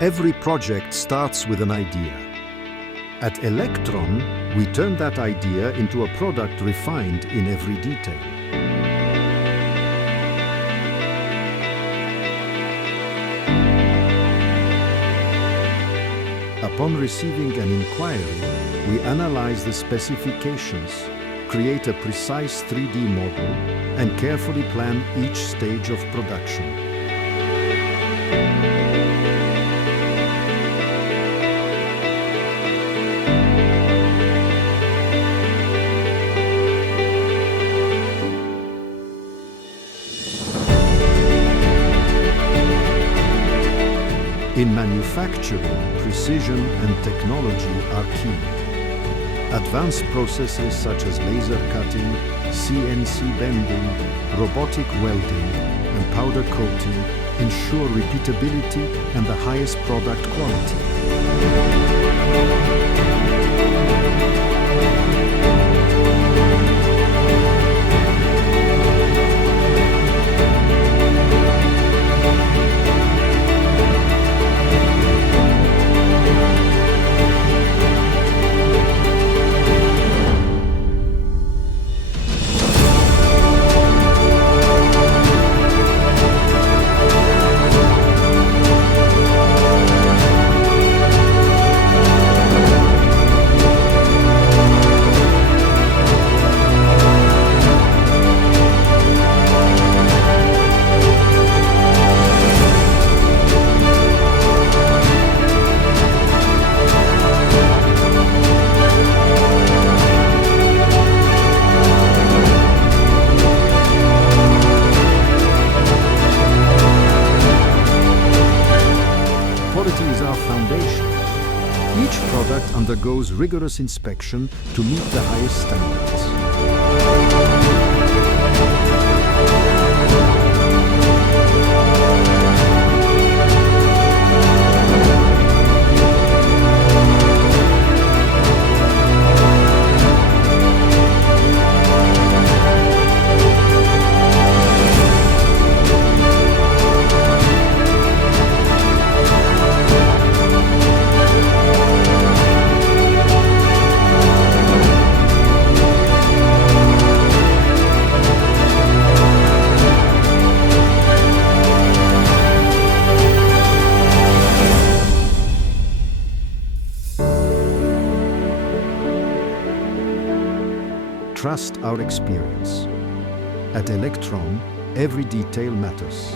Every project starts with an idea. At Elektron, we turn that idea into a product refined in every detail. Upon receiving an inquiry, we analyze the specifications, create a precise 3D model, and carefully plan each stage of production. In manufacturing, precision and technology are key. Advanced processes such as laser cutting, CNC bending, robotic welding, and powder coating ensure repeatability and the highest product quality. Quality is our foundation. Each product undergoes rigorous inspection to meet the highest standards. Trust our experience. At Elektron, every detail matters.